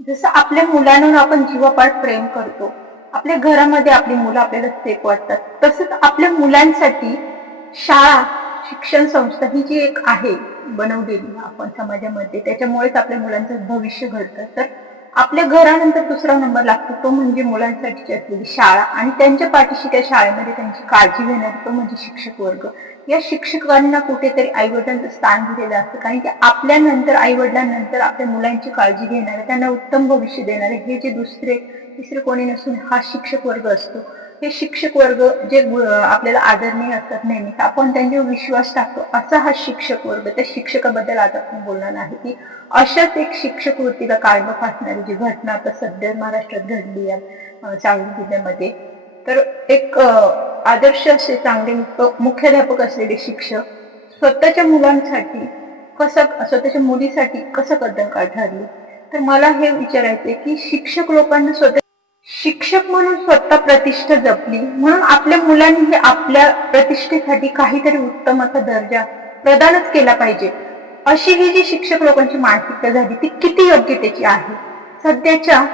जसं आपल्या मुलांवर आपण जीवापाड प्रेम करतो आपल्या घरामध्ये आपली मुलं आपल्याला सेफ वाटतात तसंच आपल्या मुलांसाठी शाळा शिक्षण संस्था ही जी एक आहे बनवलेली आपण समाजामध्ये त्याच्यामुळेच आपल्या मुलांचं भविष्य घडतं. तर आपल्या घरानंतर दुसरा नंबर लागतो तो म्हणजे मुलांसाठीची असलेली शाळा आणि त्यांच्या पाठीशी त्या शाळेमध्ये त्यांची काळजी घेणार तो म्हणजे शिक्षक वर्ग. या शिक्षकांना कुठेतरी आईवडिलांचं स्थान दिलेलं असतं कारण की आपल्यानंतर आईवडिलांनंतर आपल्या मुलांची काळजी घेणारे त्यांना उत्तम भविष्य देणारे हे जे दुसरे तिसरे कोणी नसून हा शिक्षक वर्ग असतो. हे शिक्षक वर्ग जे आपल्याला आदरणीय असतात नेहमीच आपण त्यांच्यावर विश्वास टाकतो. असा हा शिक्षक वर्ग त्या शिक्षकाबद्दल आज आपण बोलणार आहे की अशाच एक शिक्षक वृत्तीला कायम फासणारी जी घटना आता सध्या महाराष्ट्रात घडली आहे सांगली जिल्ह्यामध्ये तर एक आदर्श असे चांगले मुख्याध्यापक असलेले शिक्षक स्वतःच्या मुलांसाठी कसं स्वतःच्या मुलीसाठी कसं कदम ठरली? तर मला हे विचारायचं की शिक्षक लोकांना स्वतः शिक्षक म्हणून स्वतः प्रतिष्ठा जपली. म्हणून आपल्या मुलांनी आपल्या प्रतिष्ठेसाठी काहीतरी उत्तम असा दर्जा प्रदानच केला पाहिजे. अशी ही जी शिक्षक लोकांची मानसिकता झाली ती किती योग्यतेची आहे? सध्याच्या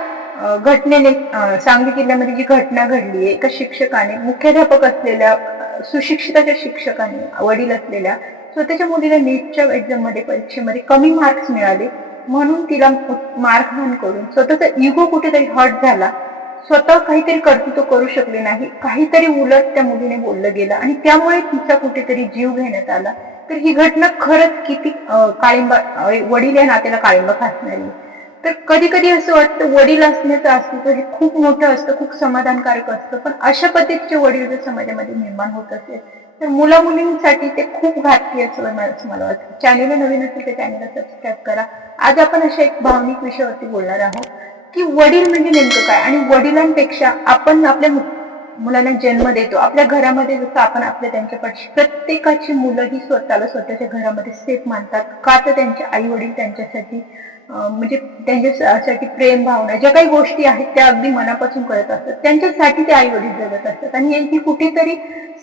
घटनेने सांगली जिल्ह्यामध्ये जी घटना घडली आहे एका शिक्षकाने मुख्याध्यापक असलेल्या सुशिक्षिताच्या शिक्षकाने वडील असलेल्या स्वतःच्या मुलीला नीटच्या एक्झाममध्ये परीक्षेमध्ये कमी मार्क्स मिळाले. म्हणून तिला मारहाण करून स्वतःचा इगो कुठेतरी हट झाला. स्वतः काहीतरी कर्तृत्व करू शकले नाही. काहीतरी उलट त्या मुलीने बोललं गेलं आणि त्यामुळे तिचा कुठेतरी जीव घेण्यात आला. तर ही घटना खरंच किती काळिंबा वडील या नात्याला काळिंबा फासणारी. आहे. तर कधी कधी असं वाटतं वडील असण्याचं अस्तित्व हे खूप मोठं असतं खूप समाधानकारक असतं. पण अशा पद्धतीचे वडील जर समाजामध्ये निर्माण होत असेल तर मुला मुलींसाठी ते खूप घातकी असं मला असं मला वाटतं. चॅनेल नवीन असेल तर चॅनेलला सबस्क्राईब करा. आज आपण अशा एक भावनिक विषयावरती बोलणार आहोत. की वडील म्हणजे नेमकं काय? आणि वडिलांपेक्षा आपण आपल्या मु- मुलांना जन्म देतो. आपल्या घरामध्ये जसं आपण आपल्या त्यांच्या प्रत्येकाची मुलं ही स्वतःला स्वतःच्या घरामध्ये सेफ मानतात. का तर त्यांचे आई वडील त्यांच्यासाठी म्हणजे त्यांच्यासाठी प्रेम भावना ज्या काही गोष्टी आहेत त्या अगदी मनापासून करत असतात. त्यांच्यासाठी ते आई वडील जगत असतात. आणि यांची कुठेतरी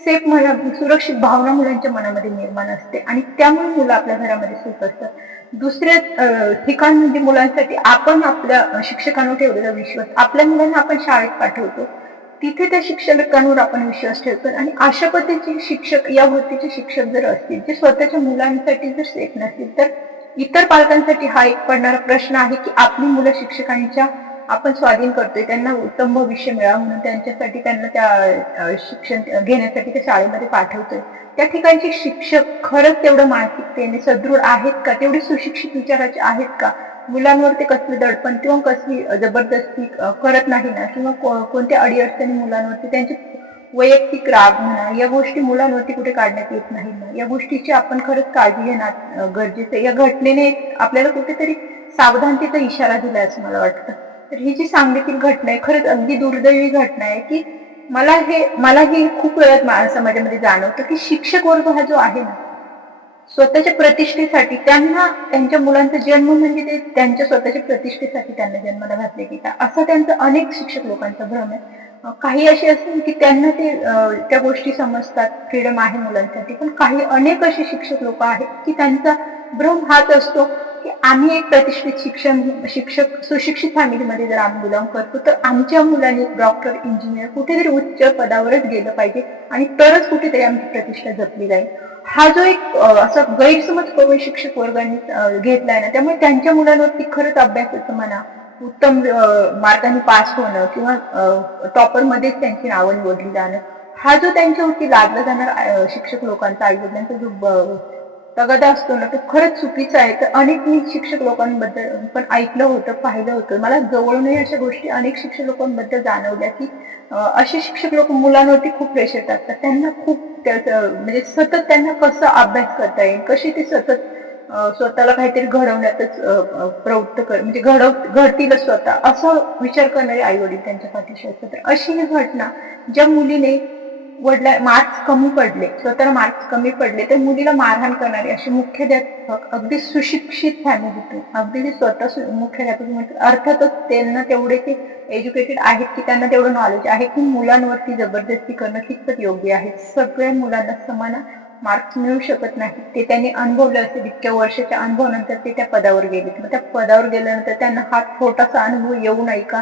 सेफ मना सुरक्षित भावना मुलांच्या मनामध्ये निर्माण असते. आणि त्यामुळे मुलं आपल्या घरामध्ये सेफ असतात. दुसऱ्या ठिकाण म्हणजे मुलांसाठी आपण आपल्या शिक्षकांवर ठेवलेला विश्वास आपल्या मुलांना आपण शाळेत पाठवतो तिथे त्या शिक्षकांवर आपण विश्वास ठेवतो आणि अशा पद्धतीचे शिक्षक या वृत्तीचे शिक्षक जर असतील जे स्वतःच्या मुलांसाठी जर सेफ नसतील तर इतर पालकांसाठी हा एक पडणारा प्रश्न आहे की आपली मुलं शिक्षकांच्या आपण स्वाधीन करतोय त्यांना उत्तम भविष्य मिळावं म्हणून त्यांच्यासाठी त्यांना त्या शिक्षण घेण्यासाठी त्या शाळेमध्ये पाठवतोय. त्या ठिकाणचे शिक्षक खरंच तेवढं मानसिकतेने सदृढ आहेत का? तेवढे सुशिक्षित विचाराचे आहेत का? मुलांवर ते कसले दडपण किंवा कसली जबरदस्ती करत नाही ना? किंवा कोणत्या अडीअडचणी मुलांवरती? त्यांचे वैयक्तिक राग म्हणा या गोष्टी मुलांवरती कुठे काढण्यात येत नाही ना? या गोष्टीची आपण खरंच काळजी घेणं गरजेचं या घटनेने आपल्याला कुठेतरी सावधानतेचा इशारा दिला असं मला वाटतं. तर ही जी सांगितली घटना आहे खरंच अगदी दुर्दैवी घटना आहे की मला हे मला हे खूप वेळात समाजामध्ये जाणवतं की शिक्षक वर्ग हा जो आहे ना स्वतःच्या प्रतिष्ठेसाठी त्यांना त्यांच्या मुलांचा जन्म म्हणजे ते त्यांच्या स्वतःच्या प्रतिष्ठेसाठी त्यांना जन्माला घातले की काय असा त्यांचा अनेक शिक्षक लोकांचा भ्रम आहे. काही असे असतील की त्यांना ते त्या गोष्टी समजतात फ्रीडम आहे मुलांसाठी पण काही अनेक असे शिक्षक लोक आहेत की त्यांचा भ्रम हाच असतो की आम्ही एक प्रतिष्ठित शिक्षण शिक्षक सुशिक्षित फॅमिलीमध्ये जर आम्ही बिलॉंग करतो तर आमच्या मुलांनी डॉक्टर इंजिनियर कुठेतरी उच्च पदावरच गेलं पाहिजे आणि तरच कुठेतरी आमची प्रतिष्ठा जपली जाईल. हा जो एक असा गैरसमज करून शिक्षक वर्गांनी घेतलाय ना त्यामुळे त्यांच्या मुलांवरती खरंच अभ्यासाचं म्हणा उत्तम मार्गाने मार्कांनी पास होणं किंवा टॉपर मध्येच त्यांची नावं निवडली जाणं हा जो त्यांच्यावरती लादला जाणार शिक्षक लोकांचा आई वडिलांचा जो तगादा असतो ना तो खरंच चुकीचा आहे. तर अनेक मी शिक्षक लोकांबद्दल पण ऐकलं होतं पाहिलं होतं. मला जवळूनही अशा गोष्टी अनेक शिक्षक लोकांबद्दल जाणवल्या की असे शिक्षक लोक मुलांवरती खूप प्रेशर टाकतात. त्यांना खूप त्याचं म्हणजे सतत त्यांना कसं अभ्यास करता येईल? कशी ते सतत स्वतःला काहीतरी घडवण्यातच प्रवृत्त कर म्हणजे घडव घडतीलच स्वतः? असा विचार करणारे आई वडील त्यांच्या पाठीशी असतात. तर अशी ही घटना ज्या मुलीने वडला मार्क्स कमी पडले स्वतः मार्क्स कमी पडले तर मुलीला मारहाण करणारे असे मुख्याध्यापक अगदी सुशिक्षित फॅमिलीतून अगदी स्वतः मुख्याध्यापक म्हणतात अर्थातच त्यांना तेवढे ते एज्युकेटेड आहेत की त्यांना तेवढं नॉलेज आहे की मुलांवरती जबरदस्ती करणं कितपत योग्य आहे. सगळ्या मुलांना समान मार्क्स मिळू शकत नाही ते त्यांनी अनुभवलं असेल इतक्या वर्षाच्या अनुभवानंतर ते त्या पदावर गेले मग त्या पदावर गेल्यानंतर त्यांना हा छोटासा अनुभव येऊ नये का?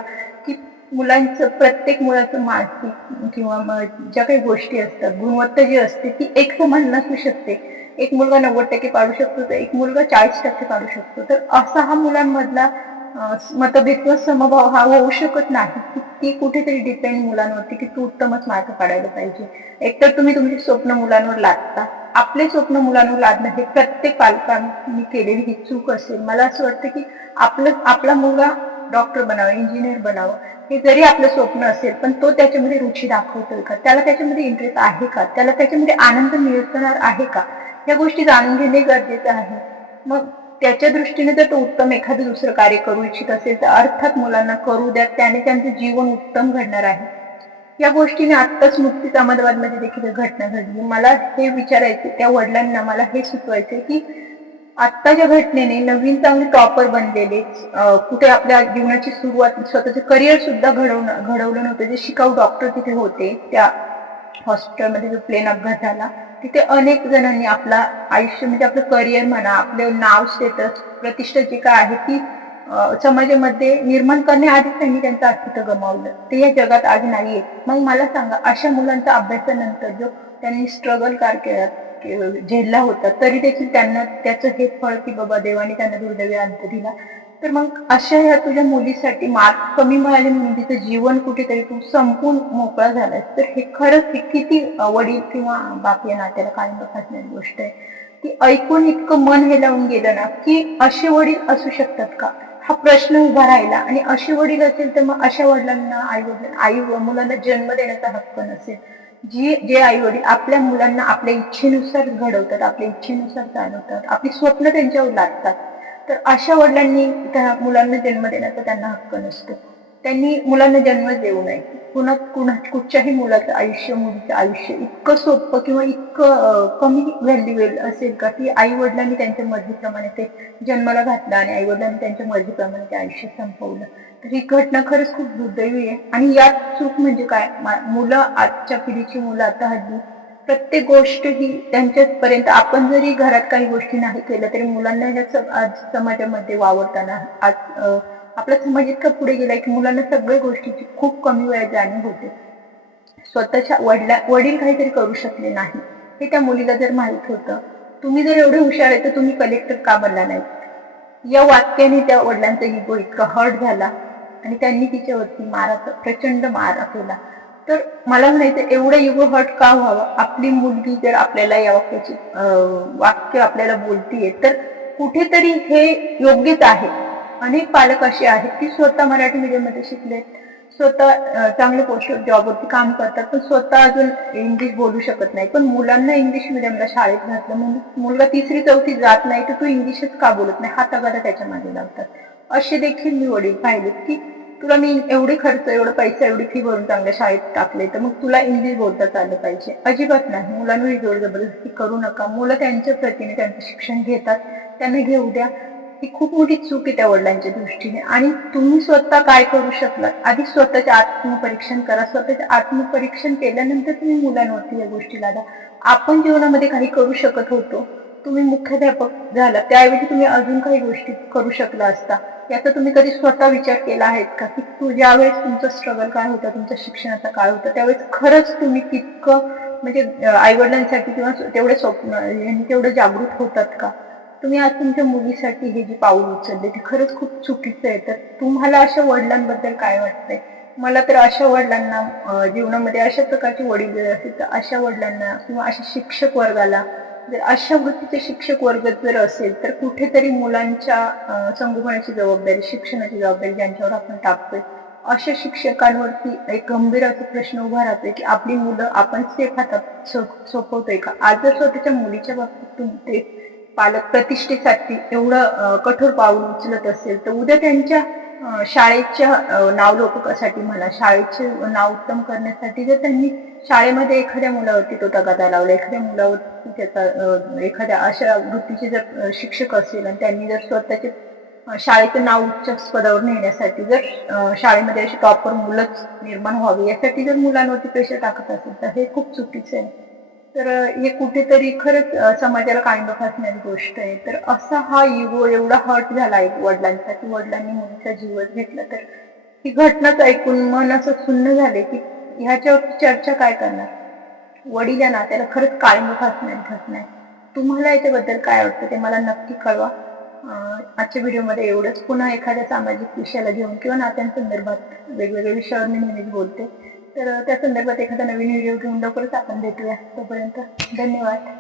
मुलांचं प्रत्येक मुलाचं मानसिक किंवा ज्या काही गोष्टी असतात गुणवत्ता जी असते ती एक समान नसू शकते. एक मुलगा नव्वद टक्के पाडू शकतो तर एक मुलगा चाळीस टक्के पाडू शकतो. तर असा हा मुलांमधला मतभेद किंवा समभाव हा होऊ शकत नाही. की ती कुठेतरी डिपेंड मुलांवरती की तू उत्तमच मार्क काढायला पाहिजे. एकतर तुम्ही तुमची स्वप्न मुलांवर लादता. आपले स्वप्न मुलांवर लादणं हे प्रत्येक पालकांनी केलेली ही चूक असेल. मला असं वाटतं की आपलं आपला मुलगा डॉक्टर बनावं इंजिनियर बनावं हे जरी आपलं स्वप्न असेल पण तो त्याच्यामध्ये रुची दाखवतोय का? त्याला त्याच्यामध्ये इंटरेस्ट आहे का? त्याला त्याच्यामध्ये आनंद मिळणार आहे का? या गोष्टी जाणून घेणे गरजेचं आहे. मग त्याच्या दृष्टीने जर तो उत्तम एखादं दुसरं कार्य करू इच्छित असेल तर अर्थात मुलांना करू द्या त्याने त्यांचं जीवन उत्तम घडणार आहे. या गोष्टीने आत्ताच नुकतीच अहमदाबादमध्ये देखील घटना घडली. मला हे विचारायचे त्या वडिलांना मला हे सुचवायचे की आत्ताच्या घटनेने नवीन चांगले टॉपर बनलेले कुठे आपल्या जीवनाची सुरुवात स्वतःचे करिअर सुद्धा घडवणं घडवलं नव्हतं. जे शिकाऊ डॉक्टर तिथे होते त्या हॉस्पिटलमध्ये जो प्लेन अपघात झाला तिथे अनेक जणांनी आपला आयुष्य म्हणजे आपलं करिअर म्हणा आपलं नाव स्टेटस प्रतिष्ठा जी काय आहे ती समाजामध्ये निर्माण करण्याआधीच त्यांनी त्यांचं अस्तित्व गमावलं. ते या जगात आज नाहीये. मग मला सांगा अशा मुलांचा अभ्यासानंतर जो त्यांनी स्ट्रगल कार केला के- झेलला होता तरी देखील त्यांना त्याचं हे फळ की बाबा देवाने त्यांना दुर्दैवी अंत दिला. तर मग अशा ह्या तुझ्या मुलीसाठी मार्क कमी मिळाले म्हणून तिचं जीवन कुठेतरी तू संपून मोकळा झालाय तर हे खरंच हे किती वडील किंवा बाप या नात्याला कायम फासणारी गोष्ट आहे. ती ऐकून इतकं मन हे लावून गेलं ना की असे वडील असू शकतात का? हा प्रश्न उभा राहिला आणि असे वडील असेल तर मग अशा वडिलांना आई वडील आई व मुलांना जन्म देण्याचा हक्क नसेल. जी जे आई वडील आपल्या मुलांना आपल्या इच्छेनुसार घडवतात आपल्या इच्छेनुसार चालवतात आपली स्वप्न त्यांच्यावर लादतात तर अशा वडिलांनी त्या मुलांना जन्म देण्याचा त्यांना हक्क नसतो. त्यांनी मुलांना जन्म देऊ नये. कुणा कुणा कुठच्याही मुलाचं आयुष्य मुलीचं आयुष्य इतकं सोपं किंवा इतकं कमी व्हॅल्युएबल असेल का की आई वडिलांनी त्यांच्या मर्जीप्रमाणे ते जन्माला घातलं आणि आई वडिलांनी त्यांच्या मर्जीप्रमाणे ते आयुष्य संपवलं. ही घटना खरंच खूप दुर्दैवी आहे. आणि यात चूक म्हणजे काय? मुलं आजच्या पिढीची मुलं आता हल्ली प्रत्येक गोष्ट ही त्यांच्याच पर्यंत आपण जरी घरात काही गोष्टी नाही केल्या तरी मुलांना ह्या आज समाजामध्ये वावरताना आज आपला समाज इतका पुढे गेलाय की मुलांना सगळ्या गोष्टीची खूप कमी वेळा जाणीव होते. स्वतःच्या वडिला वडील काहीतरी करू शकले नाही. हे त्या मुलीला जर माहीत होतं तुम्ही जर एवढे हुशार आहे तर तुम्ही कलेक्टर का बनला नाही. या वाक्याने त्या वडिलांचा इगो इतका हर्ट झाला. आणि त्यांनी तिच्यावरती माराचा प्रचंड मार केला. तर मला म्हणायचं एवढं इगो हट का व्हावं? आपली मुलगी जर आपल्याला या वाक्याची वाक्य आपल्याला बोलतीये तर कुठेतरी हे योग्यच आहे. अनेक पालक असे आहेत की स्वतः मराठी मीडियममध्ये शिकलेत. शिकले स्वतः चांगले पोस्ट जॉबवरती काम करतात पण स्वतः अजून इंग्लिश बोलू शकत नाही. पण मुलांना इंग्लिश मिडियमला शाळेत घातलं म्हणून मुलगा तिसरी चौथी जात नाही तर तू इंग्लिशच का बोलत नाही? हा तगादा त्याच्यामागे लावतात. असे देखील मी वडील पाहिलेत की तुला मी एवढे खर्च एवढं पैसा एवढी फी भरून चांगल्या शाळेत टाकले तर मग तुला इंग्लिश बोलता आलं पाहिजे. अजिबात नाही. मुलांवर ही जोर जबरदस्ती करू नका. मुलं त्यांच्या प्रतीने त्यांचं शिक्षण घेतात. त्यांना घेऊ द्या. ही खूप मोठी चूक आहे त्या वडिलांच्या दृष्टीने. आणि तुम्ही स्वतः काय करू शकलात? आधी स्वतःचे आत्मपरीक्षण करा. स्वतःचे आत्मपरीक्षण केल्यानंतर तुम्ही मुलांवरती या गोष्टी लादा. आपण जीवनामध्ये काही करू शकत होतो. तुम्ही मुख्याध्यापक झाला त्याऐवजी तुम्ही अजून काही गोष्टी करू शकला असता. याचा तुम्ही कधी स्वतः विचार केला आहेत का? की तू ज्यावेळेस तुमचं स्ट्रगल काय होतं तुमच्या शिक्षणाचा काळ होता त्यावेळेस खरंच तुम्ही तितकं म्हणजे आईवडिलांसाठी किंवा तेवढे स्वप्न तेवढं जागृत होतात का? तुम्ही आज तुमच्या मुलीसाठी हे जी पाऊल उचलले ते खरंच खूप चुकीचं आहे. तर तुम्हाला अशा वडिलांबद्दल काय वाटतंय? मला तर अशा वडिलांना जीवनामध्ये अशा प्रकारचे वडील जर तर अशा वडिलांना किंवा अशा शिक्षक वर्गाला जर अशा वृत्तीचे शिक्षक वर्ग जर असेल तर कुठेतरी मुलांच्या संगोपनाची जबाबदारी शिक्षणाची जबाबदारी ज्यांच्यावर आपण टाकतोय अशा शिक्षकांवरती एक गंभीर असा प्रश्न उभा राहतोय की आपली मुलं आपण सेफ हातात सोपवतोय का? आज जर स्वतःच्या मुलीच्या बाबतीत ते पालक प्रतिष्ठेसाठी एवढं कठोर पाऊल उचलत असेल तर उद्या त्यांच्या शाळेच्या अं, नावलौकिकासाठी म्हणा शाळेचे नाव उत्तम करण्यासाठी जर त्यांनी शाळेमध्ये एखाद्या मुलावरती तो तगादा लावला एखाद्या मुलावरती त्याचा एखाद्या अशा वृत्तीचे जर शिक्षक असेल आणि त्यांनी जर स्वतःचे शाळेचं नाव उच्च पदावर नेण्यासाठी जर शाळेमध्ये अशी टॉपर मुलंच निर्माण व्हावी यासाठी जर मुलांवरती प्रेशर टाकत असेल तर हे खूप चुकीचं आहे. तर हे कुठेतरी खरंच समाजाला काळींब फासणारी गोष्ट आहे. तर असा हा इगो एवढा हर्ट झाला आहे वडिलांचा की वडिलांनी मुलीचा जीवच घेतला. तर ही घटनाच ऐकून मन असं सुन्न झाले की ह्याच्यावर चर्चा काय करणार? वडील या नात्याला खरंच काळींब फासणारी घटना आहे. तुम्हाला याच्याबद्दल काय वाटतं ते मला नक्की कळवा. आजच्या व्हिडिओमध्ये एवढंच. पुन्हा एखाद्या सामाजिक विषयाला घेऊन किंवा नात्यांसंदर्भात वेगवेगळ्या विषयावर मी नेहमीच बोलते. तर त्या संदर्भात एखादा नवीन व्हिडिओ घेऊन लवकरच आपण भेटूया. तोपर्यंत धन्यवाद.